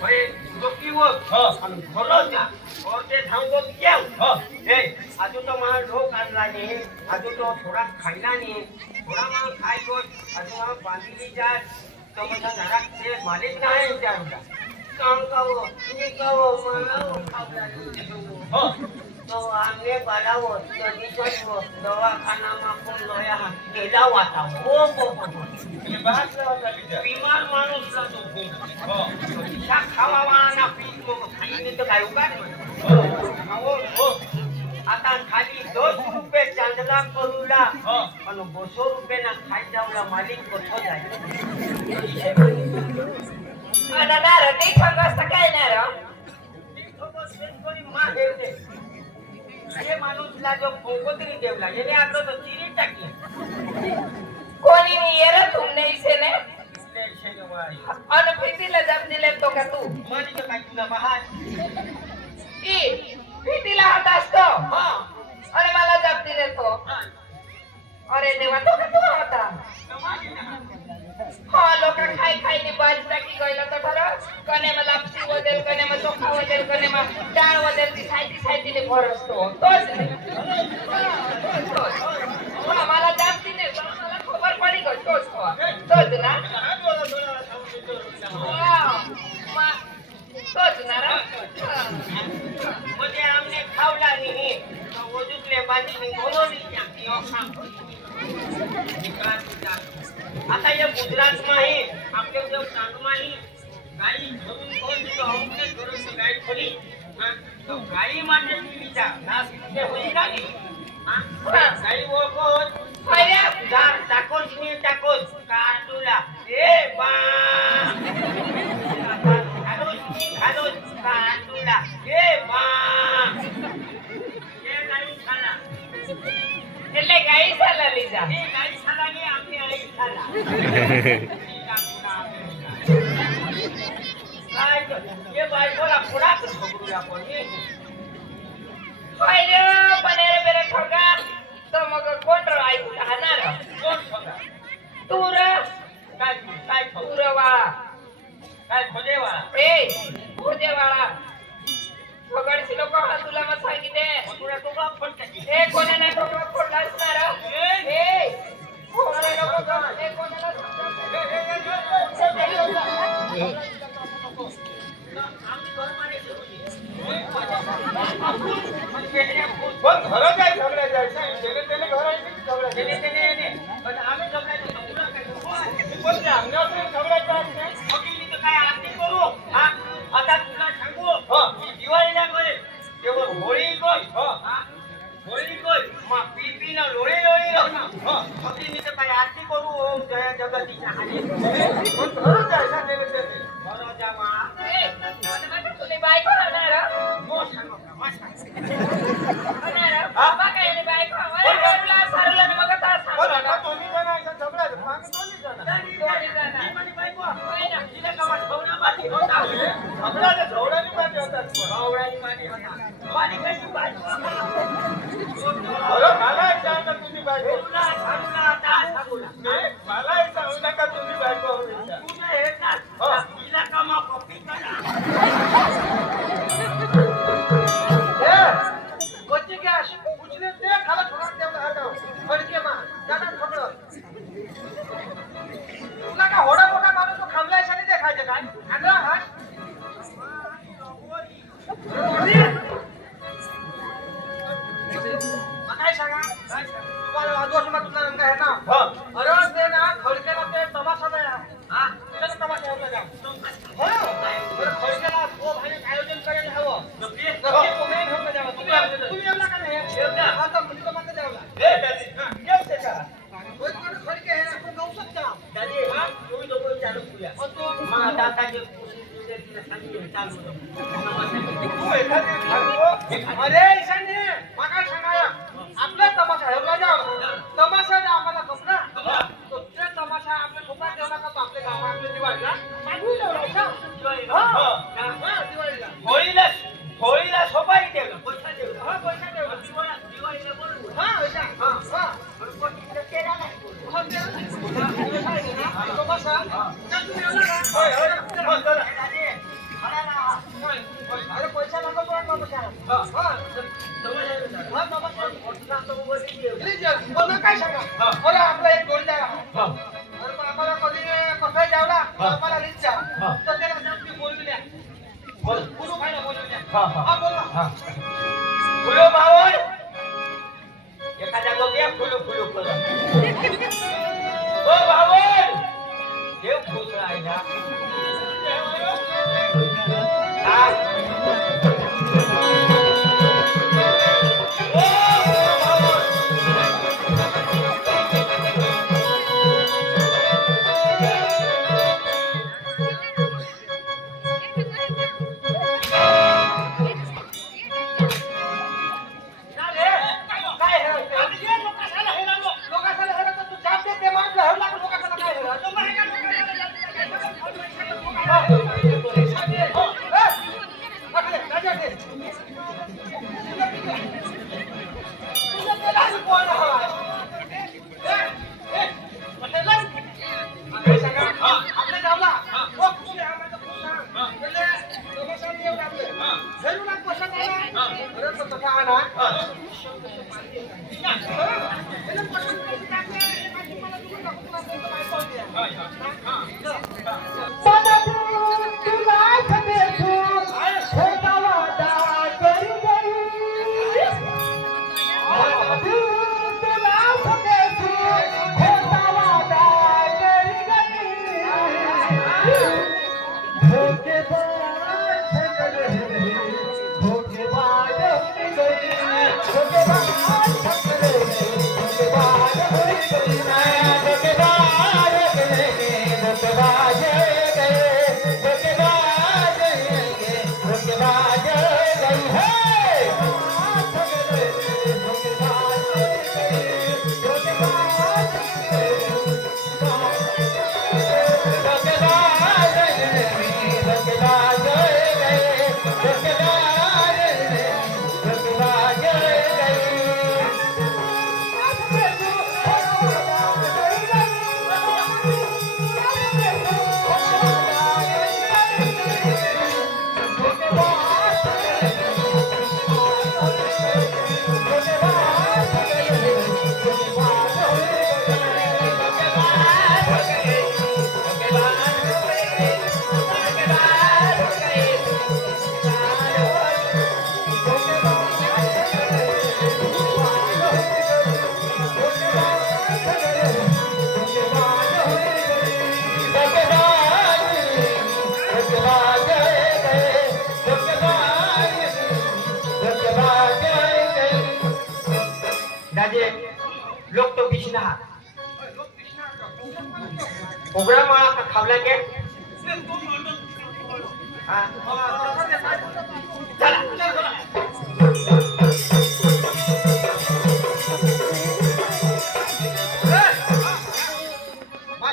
भाई डोकीवर आणि घरच्या ते थांबतो आजू तो मला ढोक आणला नाही आजू तो थोडा खायला नाही थोडा मला खायचो आजू मला बांधली जाय तो माझ्या घरात ते मालिक नाही त्या काम कावं तुम्ही कावं मला तो आम्ही बाळावर कधीचं दवाखानाમાં कोण लोया गेला वाटा हो बिमार माणूसला तो खावावाना पीठ लोक खाली तर काय उगाच आता खाली 10 रुपये चांदला करूला आणि 200 रुपयाना खाय जावला मालिक कथो जाय आणि नार ते खंगस्त काय नार हे माणूसला जो कोकोतरी देवला याने आपलं तर चिरी टाकली कोणी नियर तुमने इसे ने आणि फितीला जब दिले तो का तू मनी तो काय तुला बहार ई फितीला हात असतो आणि मला जब दिले तो अरे देवा तो का तू होता हा लोक खाई खाई ने बाज टाकी गयला तो ठर कने में लापसी वदेल कने में चोखा वदेल कने में डाळ वदेल ती सायती ने भर असतो तोच मला जास्ती ने मला खबर पडी गो तोच तोच ना तोच ना रे म्हणजे आमने खावला नाही वजूतले बांधली बोलवली आता या गुजरात माही आपल्या जो सांगमाही गाई घेऊन कोण तिथं औषध करून गाई खोली तो गाई म्हणजे विचार नास किती होई नाही गाई ओळखोत अरे झाड टाकोस मी टाकोस काटुला ए बा घालोस काटुला ए बा ये गाई खाला એટલે ગાઈ સાલા લીધા એ ગાઈ ખાલાની આપણી આઈ ખાલા ये बायकोला पुढा करूया कोणी अरे पनेरे बेरे ठोका तो मग कोण राई राहणार कोण ठोका तूर काय काय तूरवाळा काय खोदेवाळा ए खोदेवाळा ठोगडची लोक हा तुला मग सांगितले तुला तो बाप पण टाकी ए कोणाला ठोका फोडला असणार ए कोणाला लोक ए कोणाला पण घर काय झगडा जायचं त्याने घर आहे त्याने पण आम्ही झगडायचं तुला काय पण ते अंगावर झगडायचं वकील तर काय आरती करू हा आता तुला सांगू दिवाळीला गय तेव्हा होळी गय होळी गय मग पी ना लोळी लोळी वकील तर काय आरती करू ओम जय जगदीच्या हानी घर जायचा त्याने घर जावा तुले बायको राहणार मो सांगू का बाबा काय ने बायको वरला सरला मग आता पण आता दोन्ही जण आहे झगडा मागे दोन्ही जण दोन्ही बायको ना तिला कमा ठेवणा बाकी होता झगडा झवडानी बाकी होता झवडानी बाकी होता बाकी कशी बायको अरे मला सांगा तुम्ही बायको सांगूला आता सांगूला मला सांगू नका तुम्ही बायको तुझे हे ना तिला कमा कॉपी करा बच्चे क्या पूछने से खाला छोड़ा देवला हटाओ फड़के मां जाना पकड़ो तुला का होडा मोठा माणूस तो खामलायचा नाही देखायचं काय आंधळा हा काय सांगा तुम्हाला आजोस मत तुला नंका आहे ना अरे ते ना खडकेला ते तमाशा नाही हा त्याला तमाशा होता का हो बरं खडकेला तो भाई आयोजन करायला हवं नक्की तुम्ही घेऊन जावा तुम्ही एवढा का नाही आता म्हणजे मत द्यावला हे दादी घेऊ त्याचा कोण कोण खडके आहे आपण गाऊ शकता दादी हा तुम्ही लोक चालू करूया तो मा दादाचे चालू अरे ईशान्य मागा सांगाया आपला तमाशा एवढा जाव तमाशा आम्हाला कपना तो ते तमाशा आपल्या खूप ठेवला का आपल्या गावात आपल्या दिवाळीला मागून ठेवला दिवाळीला होळीला होळीला सोपारी ठेवलं पैसा ठेवला हा पैसा ठेवला दिवाळीला बोलू हा पैसा हा हा पण कोणी केला नाही तमाशा तुम्ही एवढा का होय होय बोल. कुलू खायला बोलवल्या. हा हा हा, बोल ना. हा. फुलो भावड एखाद्या बघूया फुलू फुलू कर. ओ भावड देव खुश राहिला. हा. ओ भावड काय हे? आता जे लोकांना हे लागलो. लोकांना हे लागलं, तू जाप दे, ते माणसं हे लागलं, लोकांना काय हे लागलं? तो माहिती आहे, लोकांना दादी लोक तो पिछना उघडा माळा का खावला के हा चला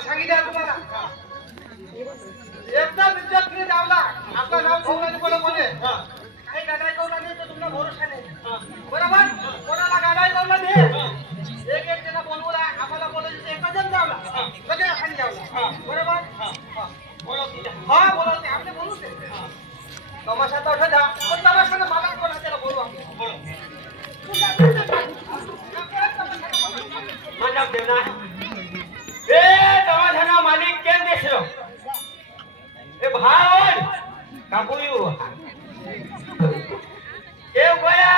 सांगितलं तुम्हाला एकदा विद्यार्थी लावला आपलं नाव ठेवलं कोणा कोणी काही गाडाय कवला नाही तर तुमचा भरोसा नाही बरोबर कोणाला गाडाय कवला नाही एक एक जण बोलवला आम्हाला बोलायचं एका जण लावला सगळ्या खाली लावला बरोबर हा बोलवते आपले बोलू दे तमाशा तर ठेवा पण तमाशानं मला कोणा त्याला बोलवा माझा देना ए तमाशाना मालिक केम देशो ए भावड कापुयू केव गया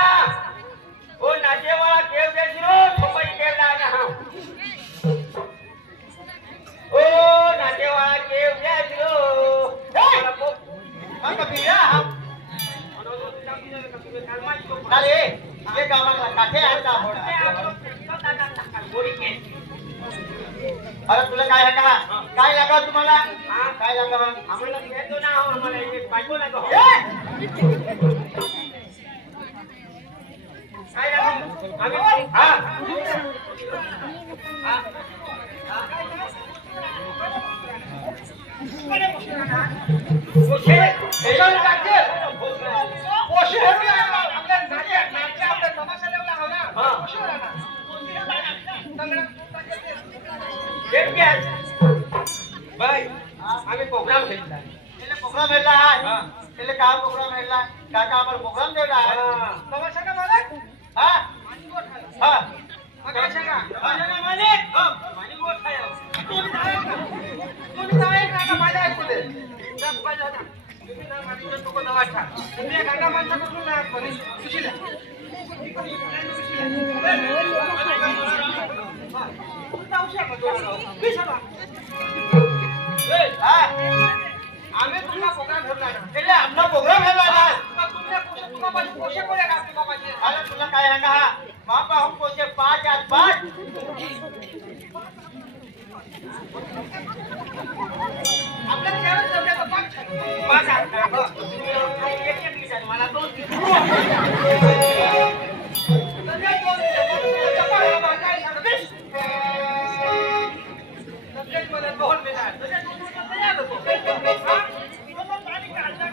ओ नाचेवाला केव देशो थोपई केव लागा हा ओ नाचेवाला केव देशो हा कपिया हा अरे ये गावाला काठे आहे का अरे तुला काय लागा काय लागा तुम्हाला काय लागा आम्हाला भेटतो ना आम्हाला एक बायको लागो काय लागा आम्ही हा पोषे एजन टाकते पोषे हे आपल्या नाचे आपल्या तमाशा लावला हो ना हां पोषे एक क्या भाई आम्ही प्रोग्राम घेतला એટલે પ્રોગ્રામ હેલા હા એટલે કા પ્રોગ્રામ હેલા કાકા અમાર પ્રોગ્રામ દેલા હા તમાશા का मालिक હા માની ગોઠ હા તમાશા का मालिक હા मानी गोठ खायो तुम्ही जाय का माझ्या ऐकू दे सब बजा तुम्ही ना माझी इज्जत नको नवा ठा. तुम्ही या गांडा माणसापासून ना म्हणे सुशील आहे. हा. तुमचा औषध का दोघं? मी सभा. आम्ही तुमचा प्रोग्राम ठरला ना. એટલે આમનો પ્રોગ્રામ હેલો ના मग तुमच्या कुटुंबापाशी पोषक कोण आहे का आपल्या बाबाचे? અરે તુલા કાય હંગા બાપા હું પોચે 5 આજ 5 आपल्या चेहऱ्यात जमल्याचं पाच छान. 5 આજ એક એક લીધા मला 2 सगळ्यात दोन चपा आहे बा, काय सांगतेस? सगळ्यात मला दोन मिळाले. सगळ्यात दोन मिळाले तर तयार होतो. हा? मग पाणी काढलं,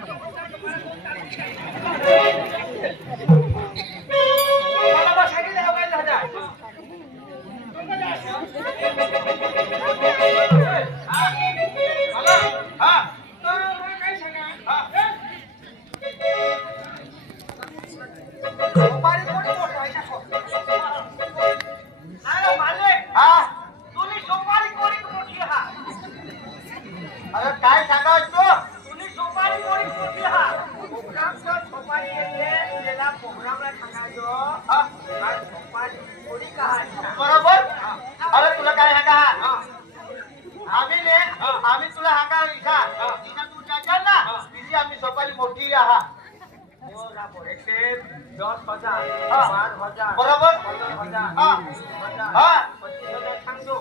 मला बा सांगितलं हे काय झालं? હલો હા तर मला काय सांगा? હા मोबाईल कोणी मोठा आहे का? अरे मालक, હા तुम्ही सोपारी कोणी मोठी हा? અરે કાય सांगा तो तुम्ही सोपारी कोणी मोठी हा? प्रोग्रामचा सोपारी येते, त्याला प्रोग्रामला सांगायचं. હા हा सोपारी कोणी कहायचा? बरोबर अरे तुला काय हंगा आम्ही ने आम्ही तुला हंगा इसा तिना तू जाणार ना तिची आम्ही सोपारी मोठी आहा एकशे 10,000, हा. 12,000, बरोबर 15,000, हा 20,000, हा 25,000 सांगतो.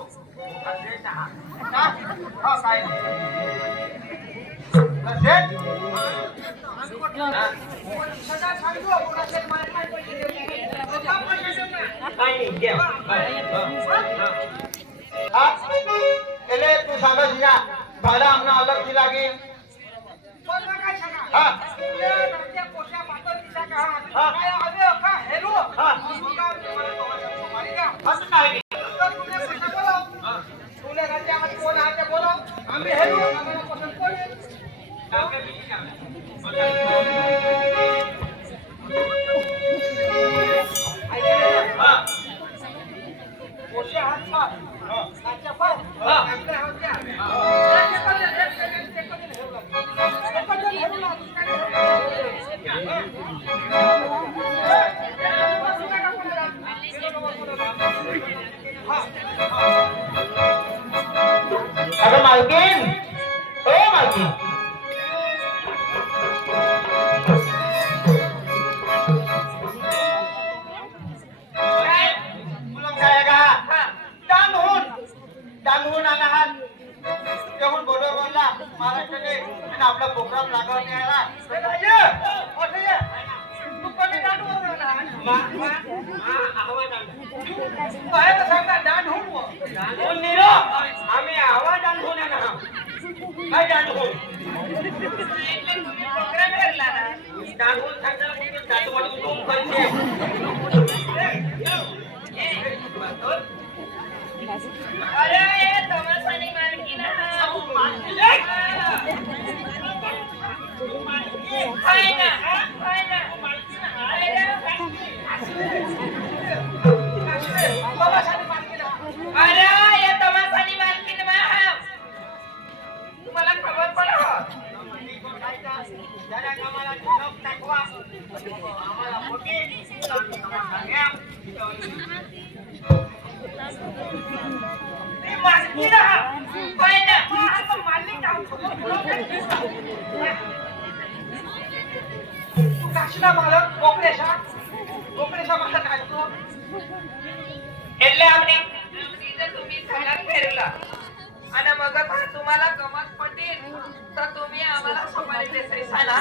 असे दहा. हा हा काय सेट सदा सांगतो, कोणाचे मला काय पैसे देऊ नये. लोकं पैसे देऊ नये. काय नाही घे हा એટલે તું સાંભળ જીયા ભાડા અમને અલગથી લાગી पण मग काय सांगा? हा तुला नाट्या पोशा पातळ दिसा का? हा. काय आले का? हेलो? हा. मग काय तुम्हाला दोघांना सोपारी द्या. असं काय तर तुला पैसा बोलाव. तुला राज्यामध्ये कोण आहे ते बोलाव. आम्ही हेलो, आम्हाला पसंत कोण आहे? हा पोशा हात छाप. नाट्या पाव. हा. नाट्या हात द्या. एकच हेलो. अगं मालकीन ओ मालकीन काय? मुलं काय का दांडहून आला हात तेहून बोलला महाराष्ट्राने आणि आपला प्रोग्राम लागवून यायला ए राजे, मोठे ये. तू कोणी दांड उडवलं ना? बाहेर सांगा दांड उडव. दांडहून निरो आम्ही आवाज दांडहून येणार काय दांडहून એટલે तुम्ही प्रोग्राम ठरला ना. दांडहून सांगता की दांडू वाटून खूप करते अरे ये तमाशानी मालकीन हा. हाय ना, हाय ना. अरे ये तमाशानी मालकीन मा हा. तुम्हाला खबर पडा. जरा कामाला झोप टाकवा आम्हाला मोठी सांग्या मी मालकीण हा. हाय ना. हा तो मालिक आहे. तू काशीला मालक कोकणेशा मालक आहे तू. એટલે આપણે तुम्ही सगळ्यात फेरला आणि मग तुम्हाला गमत पटेल तर तुम्ही आम्हाला सुपारी देसायचा ना.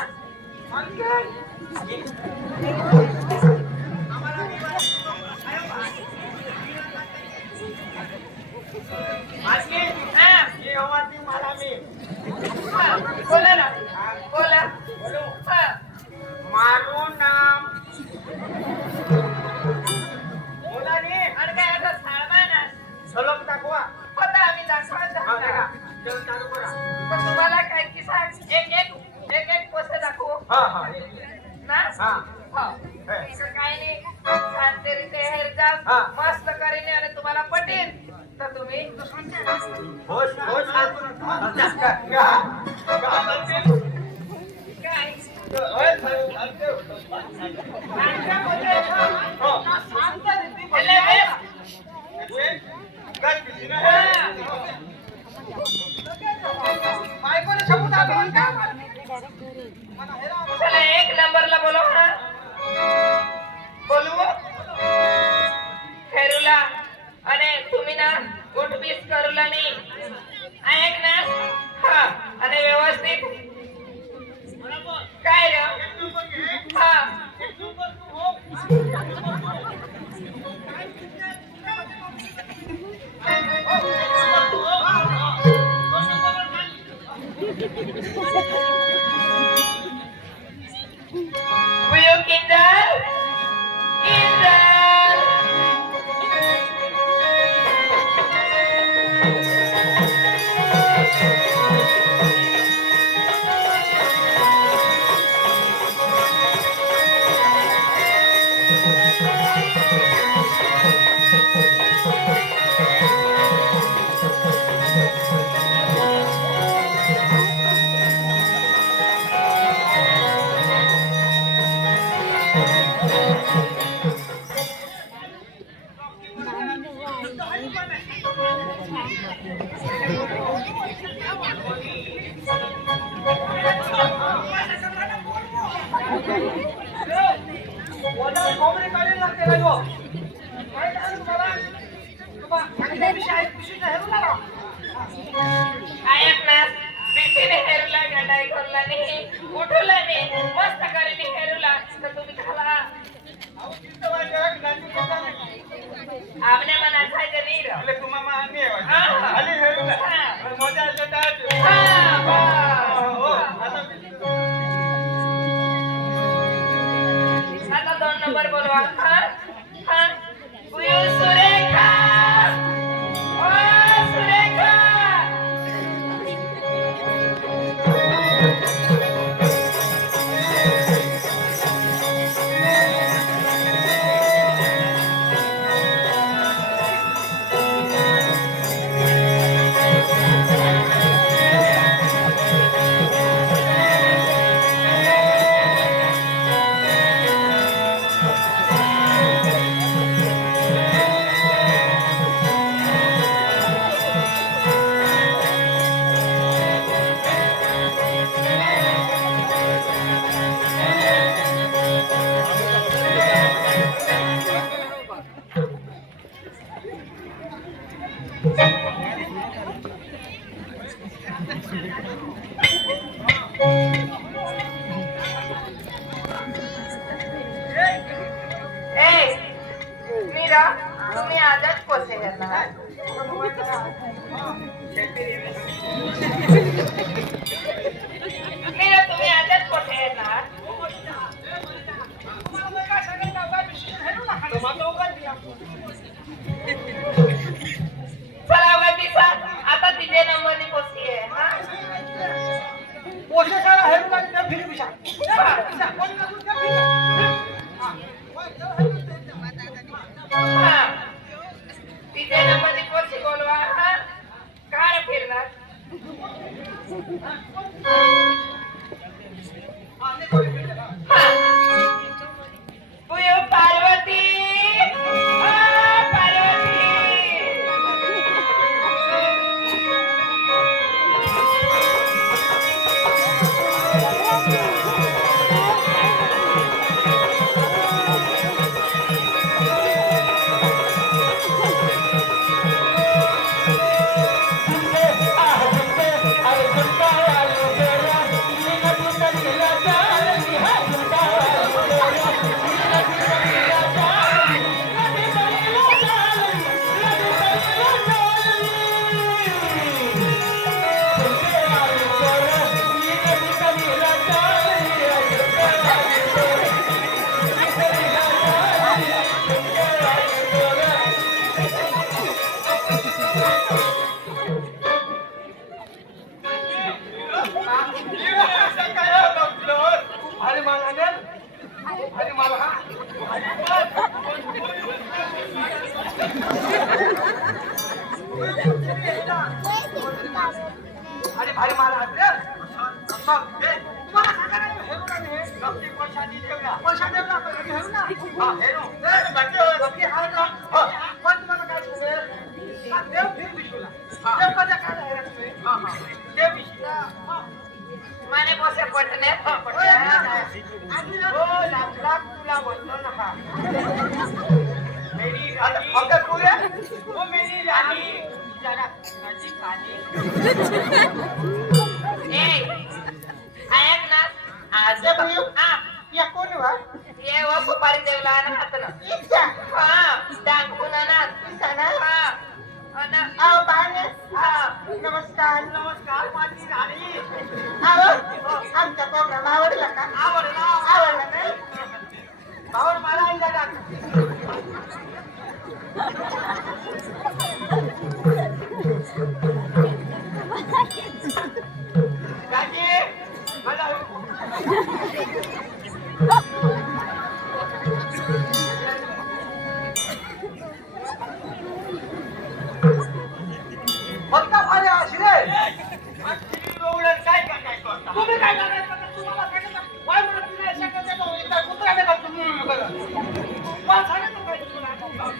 हा. बोला ना, बोला. हा. मारून नाम मुलाने आणि काय आता साळमाना सलग टाकवा होता आम्ही दाखवायचा हा, होता. चल चालू करा पण तुम्हाला काय किसा एक पोस्ट दाखवू हा हा ना. हा. हो. हे. असं काय नाही शांतरीते हेरजा हा. मस्त करीने आणि तुम्हाला पटेल तर तुम्ही होश होश बायकोने शब्द आठवण काय मला हे राव. चला एक नंबरला बोलव हा बोलू फेरूला आणि तुम्ही ना उठबीस करूला नाही ऐक ना हा आणि व्यवस्थित काय रे हा Will you Kindle? Kindle! वडाळ कोंबडी काढील लागते का जो? काय झालं तुम्हाला? तुम्हा सांगितल्या विषयी आहे, पिशवीच्या हेरूला लाव. ऐक ना प्रीतीने हेरूला गडाई करला नाही उठवला नाही मस्त करीने हेरूला तर तुम्ही खाला अहो, तिथं वाईट आहे, गाठी घेता नाही. आपने मना खायचं नाही रे એટલે તું મામા આની આવ્યા હા. હાલી હેરું હા. મજા જતા हा बस. हो आता आता 2 नंबर बोलवा हा हा उयू सुरेखा ओ सुरेखा मीरा तुम्ही आजच पोचले करणार मीरा तुम्ही आजच पोचले येणार तुम्हाला काय सांगितलं? काय पिशवीच्या हेरूला खाली. માતા ઉભા થયા चला उगा दिसा आता तिथे नंबरनी पोचली आहे हा पोशे सारा हेरूला आणि त्या फिरी पिशा. पिशा, कोणी नसून त्या फिरी. हा. हा तिथे नंबरनी पोचली बोलवा हा काय फिरणार हा, नाही कोणी फिरलं. हा उयो पार्वती आ पार्वती अरे मला ने अरे मला हा अरे भाई मला तुम्हाला सांगा ना हेरूला नाही नक्की पैशानी ठेवला पैसा देवला आपण घरी घेऊ ना हा हेरू नाही बाकी बाकी हा ना पण तुम्हाला काय सांगू हा देव फिर विश्वला देव कशा काय आहे रे हा हा ते विषय माने बसे पटने हो लाख लाख तुला बोलतो ना हा मेरी रानी अब पूरे वो मेरी रानी जरा राजी खाली ऐक ना आज या कोण वा ये व सुपारी देवला ना हातनं इच्छा हा दाखवून ना सना हा अन आओ पाहणे हा नमस्कार नमस्कार माझी राणी आओ आमचा प्रोग्राम आवडला का आवडला नाही भावर मला आई दादा राजी मला फक्त फाले अशिरे काय करता तुम्ही काय करता तुम्हाला सांगितलं वाय म्हणत तुम्ही अशा करता तो एकदा कुत्र्याने का तुम्ही बरं मला सांगितलं काय तुम्हाला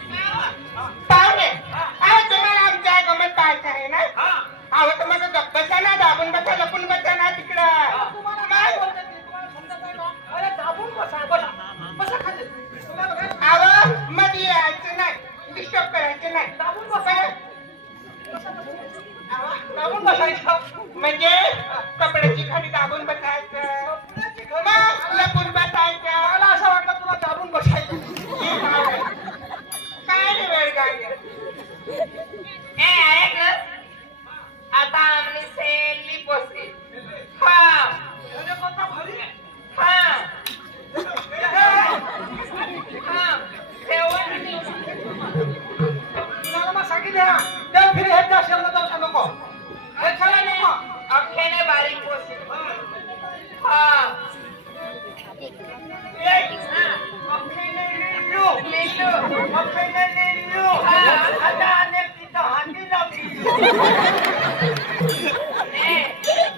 पाहुणे अहो तुम्हाला आमच्या गमत पाहायचं आहे ना अहो तर माझं बसा ना दाबून बसा लपून बसा ना तिकडं तुम्हाला काय बोलतात ते तुम्हाला समजत नाही का अरे दाबून बसा बसा बसा खाली तुम्हाला काय अहो मध्ये यायचं नाही डिस्टर्ब करायचं नाही दाबून बसा दाबून बसायचं म्हणजे कपड्याची खाली दाबून बसायचं मग लपून बसायचं मला असं वाटलं तुला दाबून बसायचं काय रे वेळ काय ए ऐक ना आता आम्ही सेली पोसी हा म्हणजे कोणता भारी हा हा ठेवून तुम्हाला मग सांगितलं ना देव फिर हे त्या शहराला जाऊ सांगू नको हे चला नको अख्खेने बारीक पोसी हा अखेने लिहिलो लिहिलो अखेने लिहिलो आता अनेक तिथं हाती लावली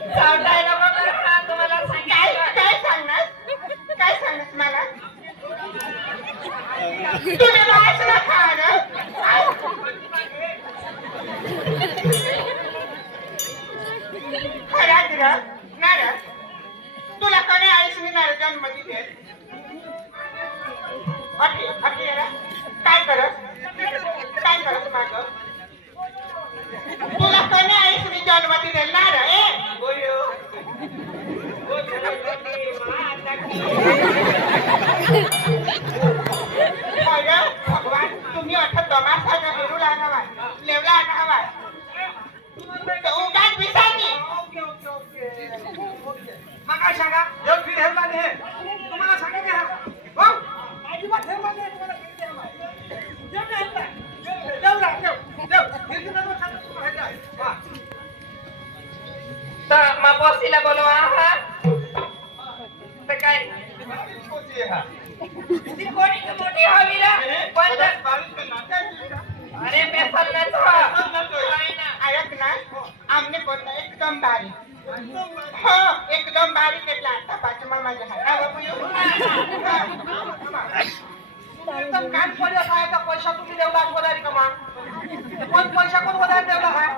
चावटाय नको तर हा तुम्हाला काय सांगितलं काय सांगणार काय सांगणार मला तुम्ही माझं खा ना खरा गिरा नारळ तुला कोणी आईस मी नारळ जन्म दिले अटी अटी याला काय करत माझं तुला कोणी आईस मी जन्म दिले नारळ ए बोलो भगवान तुम्ही अठा तमाशा करू लागावा लेवला आणावा उगाच विसानी मग काय सांगा देव फिर हेवला नाही हे तुम्हाला सांगितलं हा हो अजिबात हेवला नाही तुम्हाला सांगितलं नाही देव नाही हेवला देव फिर तुम्हाला सांगितलं तुम्हाला हे हा तर मग पोसीला बोलवा हा तर काय ती कोणी तर मोठी हवी ना पण अरे बेसलनाच ऐक ना आमने बोलता एकदम बारीक हो एकदम बारीक એટલે આટા પાછમાં माझ्या एकदम कान पडलं काय का पैसा तुम्ही देवला वदारी कमा कोण पैसा कोण वदारी देवला आहे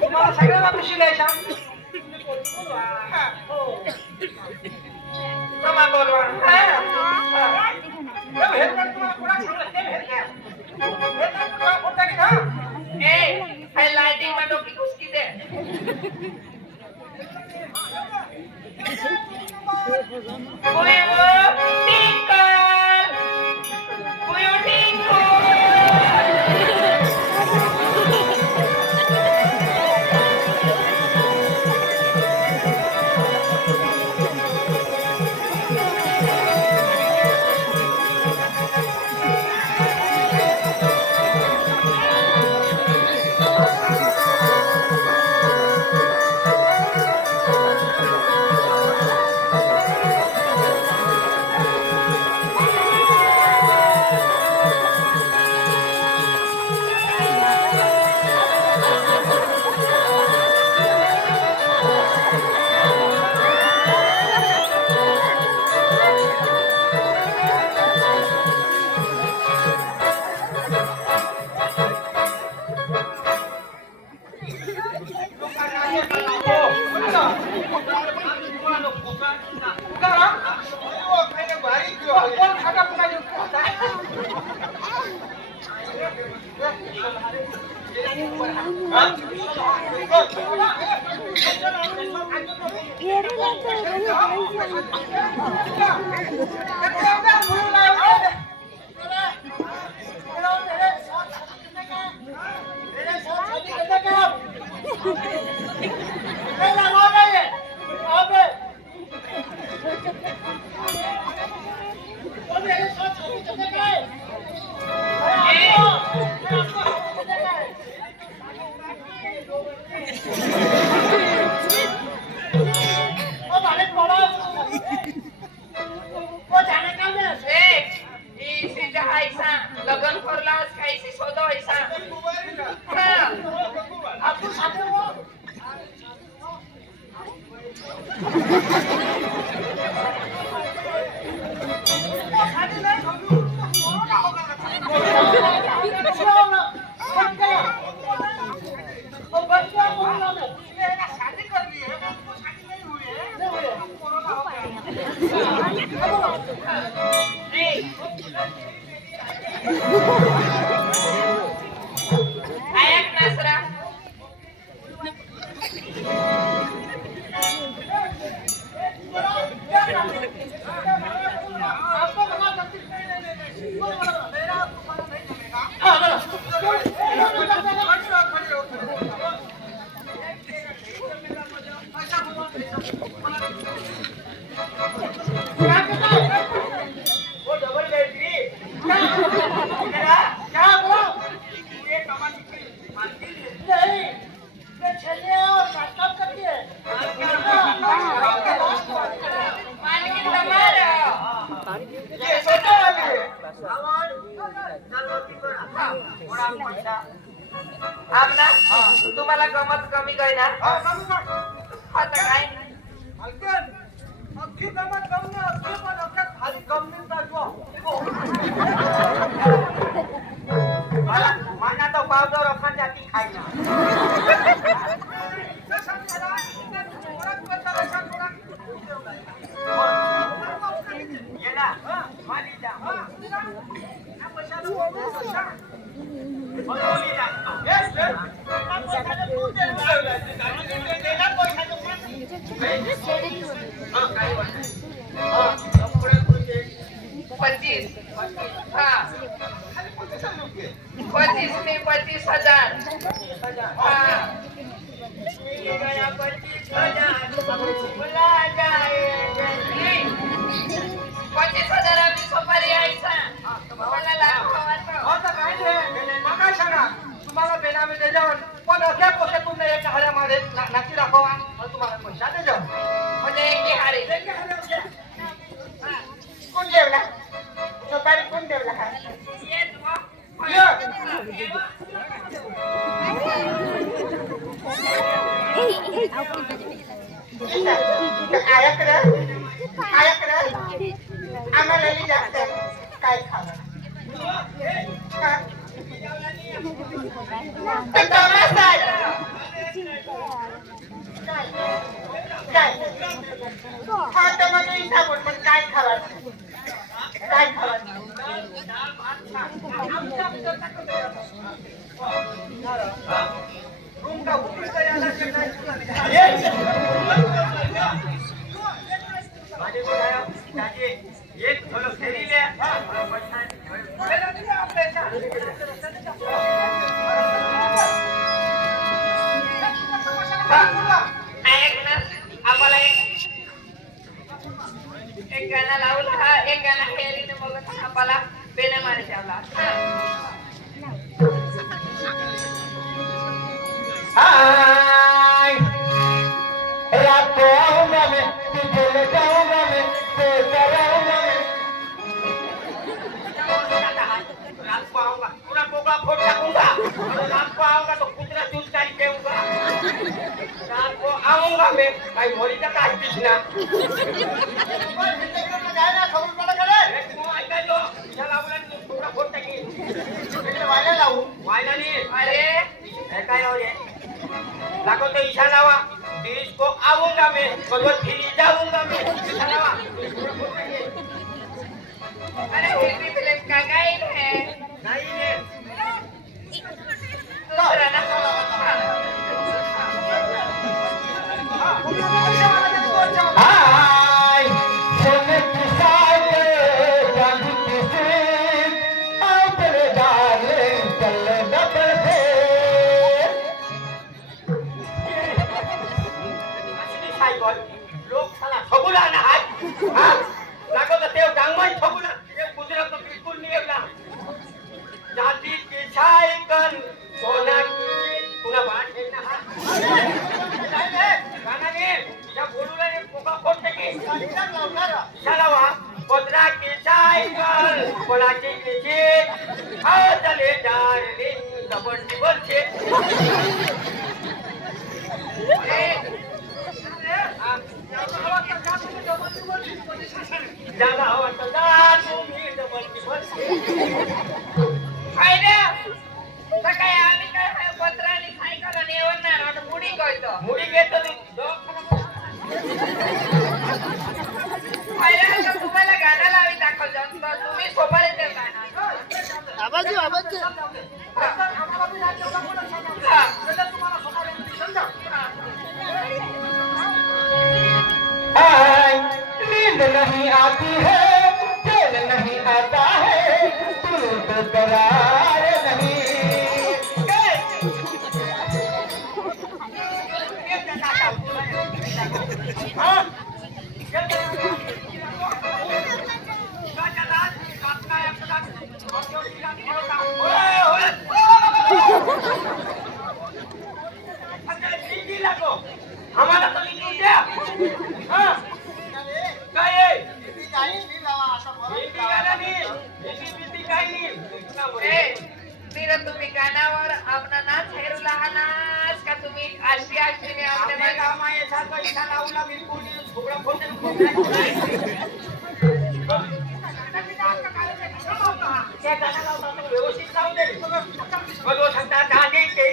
तुम्हाला सगळ्यांना खुशी द्यायचा तुम्हा बोलवा हा देव हेरकर तुम्हाला कोणा सांगलं देव हेरकर हेरकर तुम्हाला खोटा की ना ए हाय लाइटिंग मा डोकी खुशकी दे तुकाराम हो, काय बारीक जो आहे. कोण खाटा पुढे होता लग्न करलास काहीशी शोध व्हायचा ऐक नासरा वो डबल बैटरी क्या बोलो तू ये कमाल की मानती नहीं ये छेले और नाटक करती है मालकी तुम्हारा ये सोचा वाली है आमना तुम्हाला गमत कमी गय ना आता काय अख्खी गमत गमने असली पण अख्ख्या खाली गमनीत दाखवा माना तो पावडर अपन जाती खाई ना ये ना मानी जा बोली जा यस हां काय वाटतं हां पुढे पुढे 25 हा 25 में 25,000 हा 25,000 आम्ही सोपारी यायचा मला लागतो आता काय नाही मग काय सांगा तुम्हाला बेनामी त्याच्यावर पण अख्या पोशातून एक हाड्यामध्ये नाची दाखवा आणि तुम्हाला पैसा द्यायचा म्हणजे की हारे कोण जेवला सोपारी कोण जेवला हा येत व आम्हाला जास्त काय खावं हा तर मग सांगून पण काय खावं काय खावं रूम का बुकिंग करायला एक झलक फेरी ले आम्हाला एक गाणं लावलं हा एक गाणं फेरीने बघत आम्हाला बेने मारे ठेवला हाय रात को आऊंगा मैं तुझे ले जाऊंगा मैं तो कराऊंगा मैं रात को आऊंगा पूरा कोबरा फोड़ दूंगा रात को आऊंगा तो कुतरा दूध काट देऊंगा रात को आऊंगा मैं भाई मोरी का काट पीछना गायला खबर पडा करे तू ऐका जो चला उला कोबरा फोड़ टाकी वायला लावू वायला नाही अरे काय हो रे लागो तो ईशा लावा बीच को आऊंगा मैं भगवत फिरी जाऊंगा मैं सेल्फी फिल्म का गाइड है नाही ने दूसरा ना हाय सोने की सागर चांदी की सीन अपने डार्लिंग चल डबल फेर असली सायकल लोक साला फगुला ना हा लागो तो तेव डांगमन फगुला ये गुजरात तो बिल्कुल नहीं है चांदी की सायकल सोना की पुन्हा बात है ना हा गाना ने या बोलूला एक कोका फोडते की चलावा पत्रा की सायकल कोणाची किची आओ चले डार्लिंग कबड्डी बोलते ज्यादा हवा तर जा तुम्ही डबलची बोलते फायदा सकाळी आम्ही काय पत्राने सायकल आणि येणार आता मुडी कळतो मुडी घेतो तू फायदा तुम्हाला गाणं लावी दाखवतो तुम्ही सोपारी ते गाणं आवाज आवाज आम्हाला बी आज एवढा कोण सांगा त्याला तुम्हाला सोपारी समजा हाय नींद नहीं आती है चैन नहीं आता है तू तो करार नहीं आम्हाला तर लिहून द्या हा काय आहे तुम्ही गाण्यावर आपला नाच हेरूला हा नाच का तुम्ही आशी आशीने आपल्या व्यवस्थित लावून दे मग सांगतात गाणे ते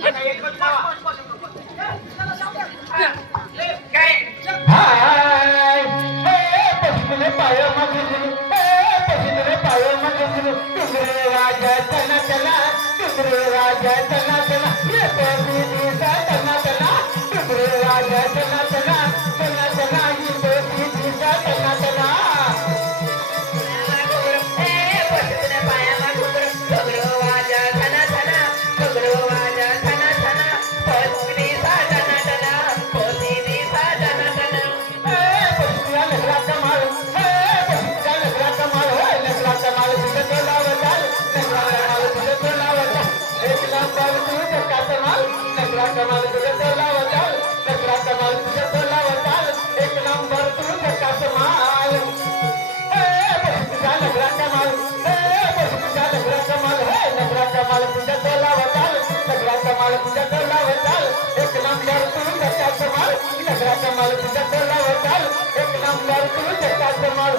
आता एकच लावा काय हाय पश्चिमे पाय मगजून पश्चिमे पाय मगजून तुमरे राजा तना तना तुमरे राजा तना तना ये पश्चिमे तना तना तुमरे राजा तना तना तना तना ये पश्चिमे तना तना कमाल तुझे तोला वचाल नकरा कमाल तुझे तोला वचाल एक नंबर तुझे का कमाल तुझा नकरा कमाल तुझा नकरा कमाल है नकरा कमाल तुझे तोला वचाल नकरा कमाल तुझे तोला वचाल एक नंबर तुझे का कमाल नकरा कमाल तुझे तोला वचाल एक नंबर तुझे का कमाल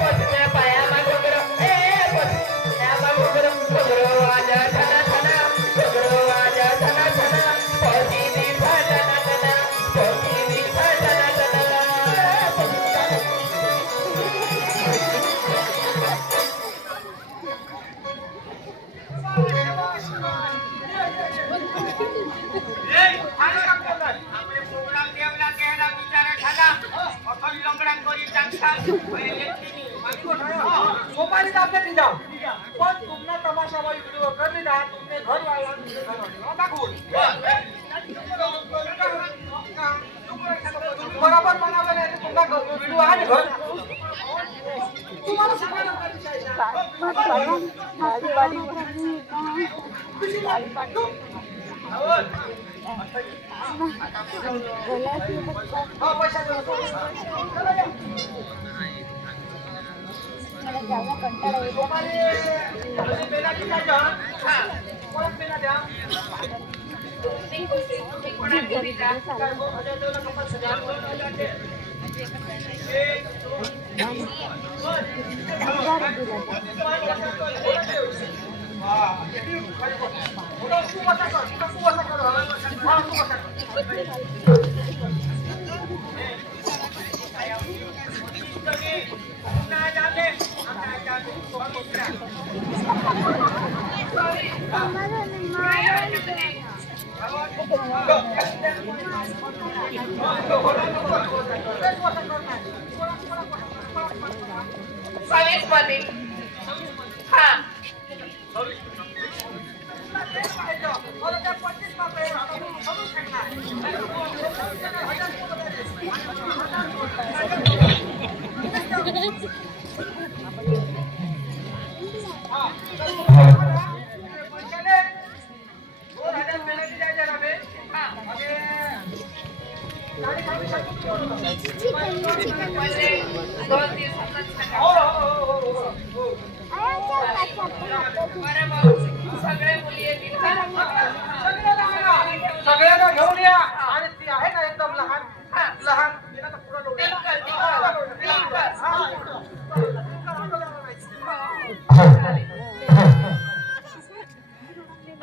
पछने पाया मा गोगरो पछने मा गोगरो गोगरो आजा धना धना गोगरो आजा धना धना सोपारी आपने दी जाओ पण तुमने तमाशा वाली वीडियो कर ली ना तुमने घर वाला दाखवून बरोबर बनावलं नाही तर तुमचा व्हिडिओ आहे घर तुम्हाला सांगायला काय हरकत नाही. सव्वीस मध्ये हा म्हणजे 2 दिवसातच सांगा. बरं मग सगळे मुली येतील का? सगळ्यांना घेऊन या आणि ती आहे ना एकदम लहान हा. लहान तिला तर पुढं ठेवू. Tinkle, tinkle, tinkle.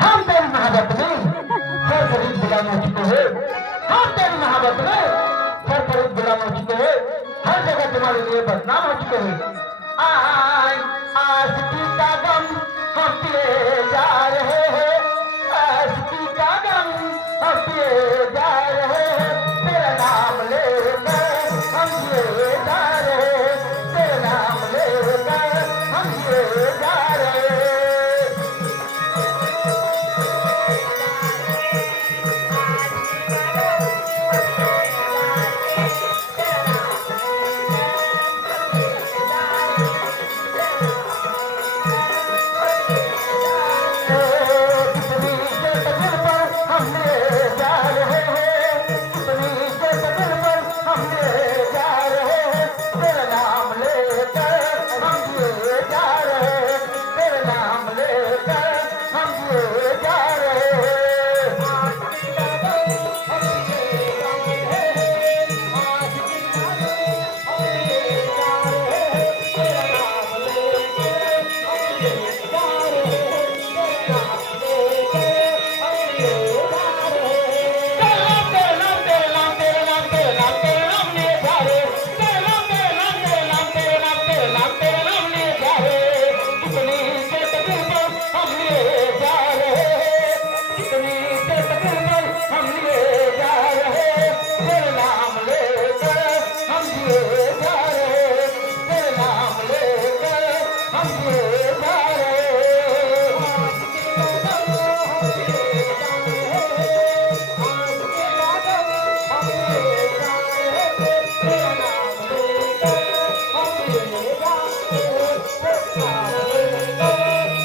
हम तेरी मोहब्बत में हर गरीब गुलाम हो चुके हैं। हम तेरी मोहब्बत में हर गरीब गुलाम हो चुके हैं। हर जगह तुम्हारे लिए बदनाम हो चुके हैं। आय आशिकी का गम हम ले जा रहे हैं।